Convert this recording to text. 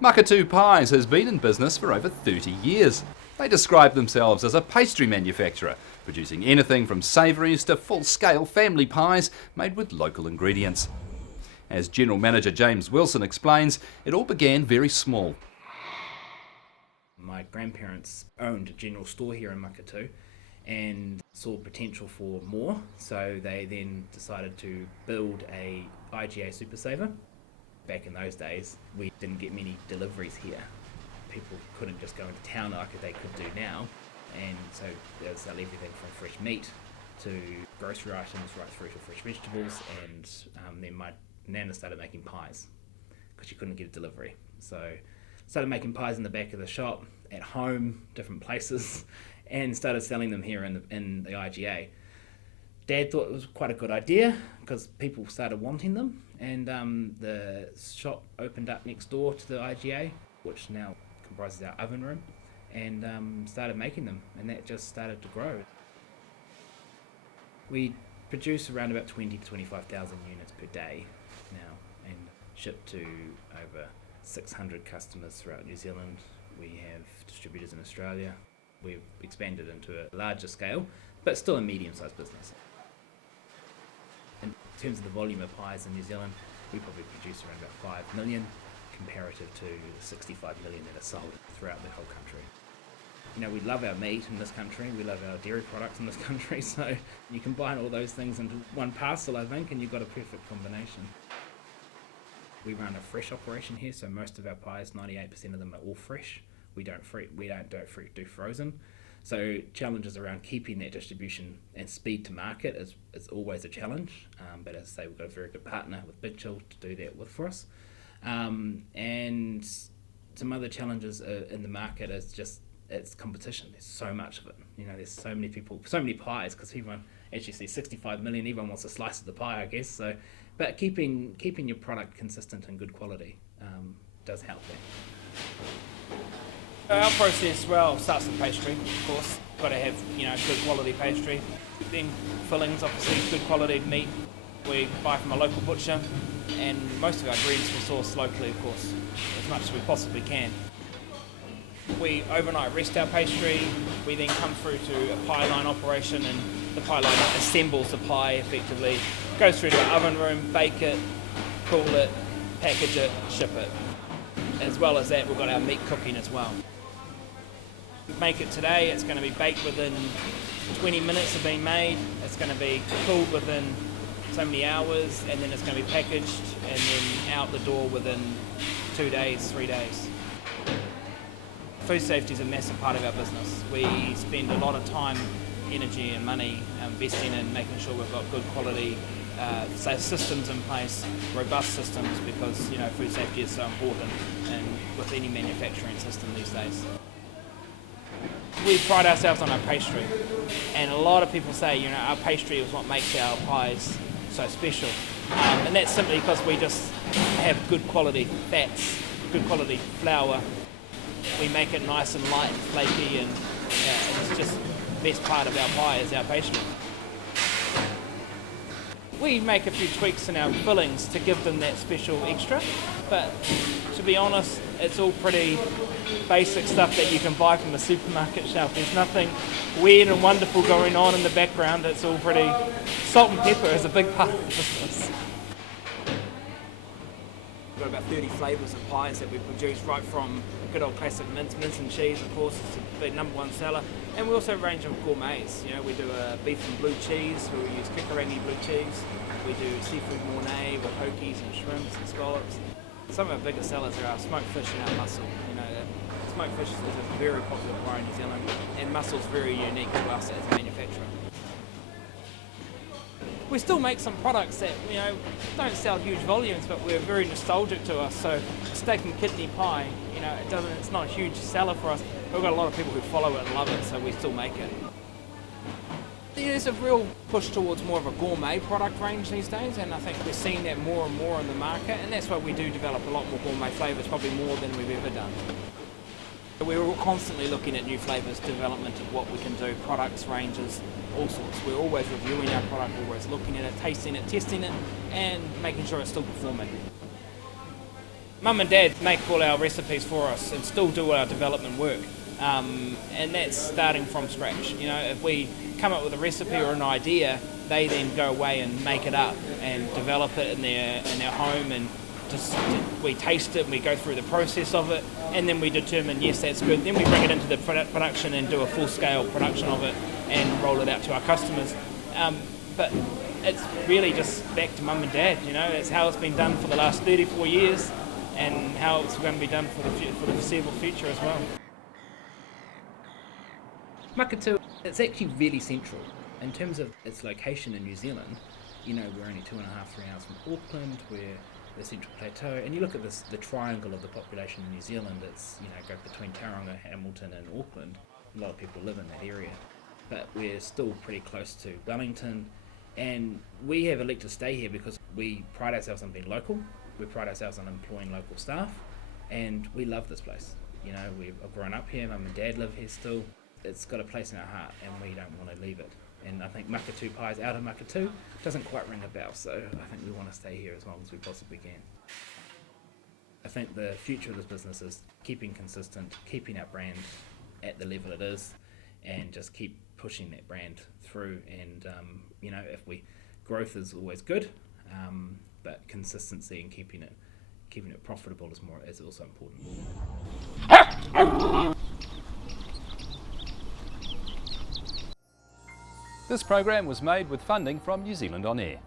Maketu Pies has been in business for over 30 years. They describe themselves as a pastry manufacturer, producing anything from savouries to full-scale family pies made with local ingredients. As General Manager James Wilson explains, it all began very small. My grandparents owned a general store here in Maketu and saw potential for more, so they then decided to build a IGA super saver. Back in those days, we didn't get many deliveries here. People couldn't just go into town like they could do now, and so they'll sell everything from fresh meat to grocery items right through to fresh vegetables, and then my nana started making pies because she couldn't get a delivery. So started making pies in the back of the shop, at home, different places, and started selling them here in the IGA. Dad thought it was quite a good idea because people started wanting them, and the shop opened up next door to the IGA, which now comprises our oven room, and started making them, and that just started to grow. We produce around about 20 to 25,000 units per day now, and ship to over 600 customers throughout New Zealand. We have distributors in Australia. We've expanded into a larger scale, but still a medium-sized business. In terms of the volume of pies in New Zealand, we probably produce around about 5 million, comparative to the 65 million that are sold throughout the whole country. You know, we love our meat in this country, we love our dairy products in this country, so you combine all those things into one parcel, I think, and you've got a perfect combination. We run a fresh operation here, so most of our pies, 98% of them are all fresh. We don't do frozen. So challenges around keeping that distribution and speed to market is always a challenge. But as I say, we've got a very good partner with Big Chill to do that for us. And some other challenges in the market is just it's competition. There's so much of it. You know, there's so many people, so many pies, because everyone actually sees 65 million. Everyone wants a slice of the pie, I guess. So, but keeping your product consistent and good quality does help that. Our process, starts with pastry, of course. Got to have, good quality pastry. Then fillings, obviously, good quality meat. We buy from a local butcher, and most of our ingredients we source locally, of course, as much as we possibly can. We overnight rest our pastry. We then come through to a pie line operation, and the pie line assembles the pie effectively. Goes through to our oven room, bake it, cool it, package it, ship it. As well as that, we've got our meat cooking as well. Make it today, it's going to be baked within 20 minutes of being made. It's going to be cooled within so many hours, and then it's going to be packaged and then out the door within 2 days, 3 days. Food safety is a massive part of our business. We spend a lot of time, energy and money investing in making sure we've got good quality systems in place, robust systems, because food safety is so important and with any manufacturing system these days. We pride ourselves on our pastry, and a lot of people say our pastry is what makes our pies so special, and that's simply because we just have good quality fats, good quality flour. We make it nice and light and flaky, and it's just the best part of our pie is our pastry. We make a few tweaks in our fillings to give them that special extra, but to be honest, it's all pretty basic stuff that you can buy from the supermarket shelf. There's nothing weird and wonderful going on in the background. It's all pretty... Salt and pepper is a big part of the business. We've got about 30 flavours of pies that we produce, right from good old classic mince and cheese, of course, it's a big number one seller. And we also range of gourmets. We do a beef and blue cheese, where we use Kikarangi blue cheese. We do seafood mornay with hokies and shrimps and scallops. Some of our biggest sellers are our smoked fish and our mussel. Smoked fish is a very popular pie in New Zealand, and mussel's very unique to us as a manufacturer. We still make some products that don't sell huge volumes, but we're very nostalgic to us. So steak and kidney pie, it's not a huge seller for us. We've got a lot of people who follow it and love it, so we still make it. There's a real push towards more of a gourmet product range these days, and I think we're seeing that more and more in the market, and that's why we do develop a lot more gourmet flavours, probably more than we've ever done. We're constantly looking at new flavours, development of what we can do, products, ranges, all sorts. We're always reviewing our product, always looking at it, tasting it, testing it, and making sure it's still performing. Mum and Dad make all our recipes for us and still do our development work. And that's starting from scratch. You know, if we come up with a recipe or an idea, they then go away and make it up and develop it in their home, and we taste it and we go through the process of it, and then we determine, yes, that's good. Then we bring it into the production and do a full-scale production of it and roll it out to our customers. But it's really just back to Mum and Dad. You know, it's how it's been done for the last 34 years and how it's going to be done for the foreseeable future as well. Maketu, it's actually really central. In terms of its location in New Zealand, you know, we're only 2.5, 3 hours from Auckland, we're the Central Plateau, and you look at the triangle of the population in New Zealand, it's, you know, go between Tauranga, Hamilton and Auckland. A lot of people live in that area, but we're still pretty close to Wellington, and we have elected to stay here because we pride ourselves on being local, we pride ourselves on employing local staff, and we love this place. You know, we've grown up here, Mum and Dad live here still. It's got a place in our heart and we don't want to leave it. And I think Maketu Pies out of Maketu doesn't quite ring a bell, so I think we want to stay here as long as we possibly can. I think the future of this business is keeping consistent, keeping our brand at the level it is, and just keep pushing that brand through. And you know, growth is always good, but consistency and keeping it profitable is also important. This program was made with funding from New Zealand On Air.